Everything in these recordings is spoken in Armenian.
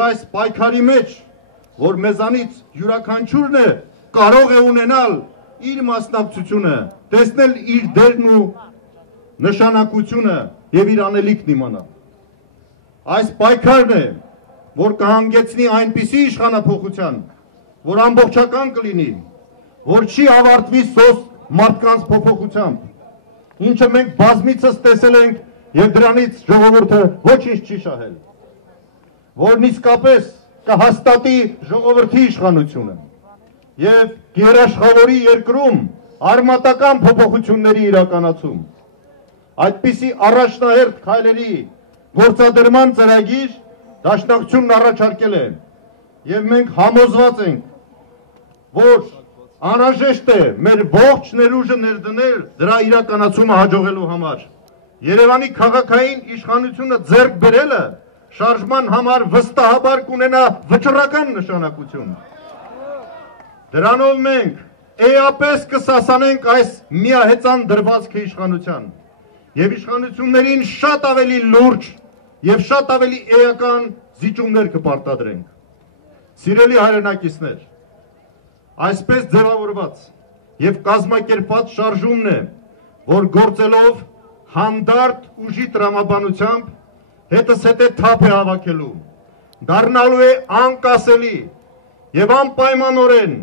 Այս պայքարի մեջ, որ մեզանից յուրաքանչյուրն է կարող է ունենալ իր մասնակցությունը, տեսնել իր դերն ու նշանակությունը եւ իր անելիքն իմանալ։ Այս պայքարն է, որ կհանգեցնի այնպիսի իշխանափոխության, որ ամբողջական կլինի, որ չի ավարտվի սոս մարդկանց փոփոխությամբ, ինչը մենք բազմիցս տեսել ենք եւ դրանից ժողովուրդը ոչինչ չի շահել, որն իսկապես կհաստատի ժողովրդի իշխանությունը եւ գերաշխավորի երկրում արմատական փոփոխությունների իրականացում։ Այդպիսի առաջնահերթ քայլերի գործադրման ծրագիր Դաշնակցությունն առաջարկել է եւ մենք համոզված ենք, որ անհրաժեշտ է մեր ողջ ներուժը ներդնել դրա իրականացումը հաջողելու համար։ Երևանի քաղաքային իշխանությունը ձեռք բերելը շարժման համար վստահաբար կունենա վճռական նշանակություն։ Դրանով մենք էապես կսասանենք այս միահեծան դրվածքը իշխանության եւ իշխանություններին շատ ավելի լուրջ եւ շատ ավելի էական զիջումներ կպարտադրենք։ Սիրելի հայրենակիցներ, այսպես ձևավորված եւ կազմակերպված շարժումն է, որ գործելով հանդարտ ուժի տրամաբանությամբ հետս հետե թափ է հավաքելու, դառնալու է անկասելի եւ անպայմանորեն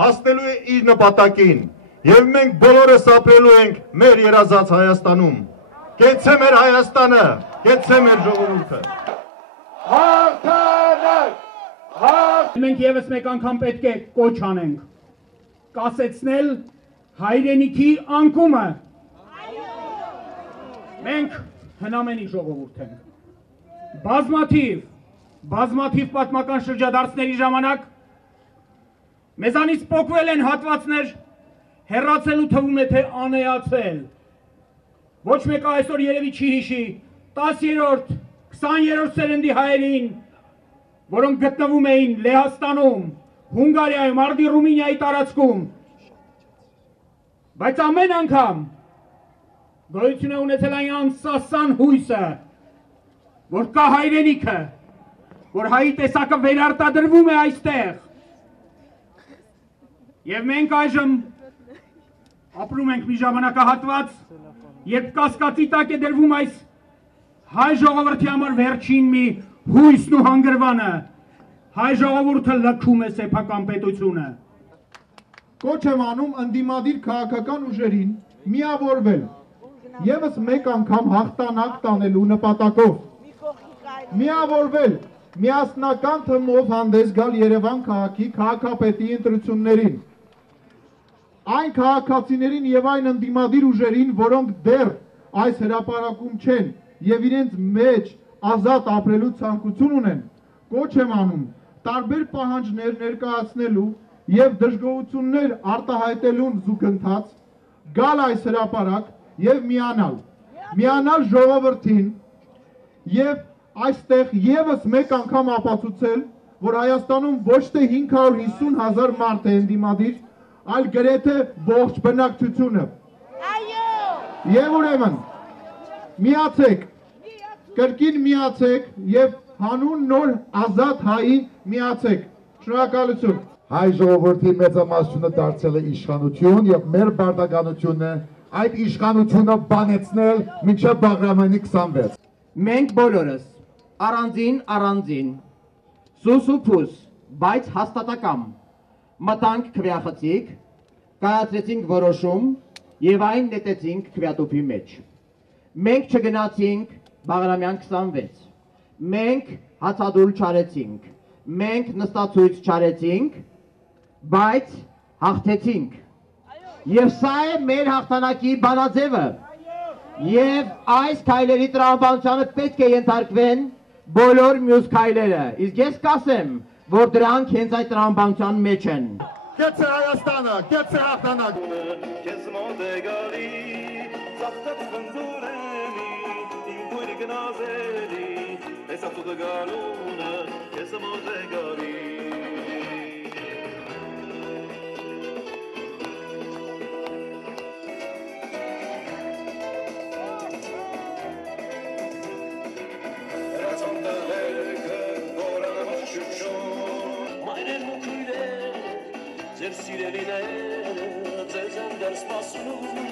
հասնելու է իր նպատակին եւ մենք բոլորս ապրելու ենք մեր երազած Հայաստանում։ Կեցցե մեր Հայաստանը, կեցցե մեր ժողովուրդը։ Մենք եւս մեկ անգամ պետք է կոչ անենք, կասեցնել հայրենիքի անկումը։ Մենք հնամենի ժողովուրդ ենք։ Բազմաթիվ պատմական շրջադարձների ժամանակ մեզանից պոկվել են հատվածներ, հեռացելու թվում է թե անեացել։ Ոչ մեկը այսօր երևի չի հիշի 10-րդ, 20-րդ սերնդի հայերին, որոնք գտնվում էին Լեհաստանում, Հունգարիայում, արդի Ռումինիայի տարածքում։ Բայց ամեն անգամ գոյություն է ունեցել այն անսասան հույսը, որ կա հայրենիքը, որ հայի տեսակը վերարտադրվում է այստեղ։ Եվ մենք այժմ ապրում ենք մի ժամանակահատված, երբ կասկածի տակ է դրվում այս հայ ժողովրդի համար վերջին մի հույսն ու հանգրվանը, հայ ժողովուրդը լքում է սեփական պետությունը։ Կոչ եմ անում ընդդիմադիր քաղաքական ուժերին միավորվել եւս մեկ անգամ հաղթանակ տանելու նպատակով, միավորվել միասնական թմով հանդես գալ Երևան քաղաքի քաղաքապետի ընտրություններին, այն քաղաքացիներին եւ այն ընդդիմադիր ուժերին, որոնք դեռ այս հրապարակում չեն եւ իրենց մեջ ազատ ապրելու ցանկություն ունեն, կոչ եմ անում տարբեր պահանջներ ներկայացնելու եւ դժգոհություններ արտահայտելուն զուգընթաց գալ այս հրապարակ եւ միանալ ժողովրդին եւ այստեղ եւս մեկ անգամ ապացուցել, որ Հայաստանում ոչ թե 550,000 մարդ է ընդդիմադիր, այլ գրեթե ողջ բնակչությունը։ Եվ ուրեմն միացեք, կրկին միացեք եւ հանուն նոր ազատ հային միացեք։ Շնորհակալություն։ Հայ ժողովրդի մեծամասնությունը դարձել է իշխանություն եւ մեր բարդականությունն է այդ իշխանությունը բանեցնել մինչեւ Բաղրամյանի 26։ Մենք բոլորս առանձին սուսուփուս, բայց հաստատակամ մտանք քվեախցիկ, կայացրեցինք որոշում եւ այն նետեցինք քվեատուփի մեջ։ Մենք չգնացինք Բաղրամյան 26, մենք հացադուլ չարեցինք, մենք նստացույց չարեցինք, բայց հաղթեցինք։ Եվ սա է մեր հաղթանակի բանաձևը։ Եվ այս քայլերի տրամաբանությանը պետք է ենթարկվեն բոլոր մյուս քայլերը։ Իսկ ես կասեմ, որ դրանք հենց այդ տրամաբանության մեջ են։ Կեցցե Հայաստանը, կեցցե հաղթանակ։ Քեզ մոտ է գալի, ծաղկած խնձորելի, իմ քույր գնազելի, տեսած ու գալունը, քեզ մոտ է գալի։ ձեր սիրելիները ձեզ են դեռ սպասում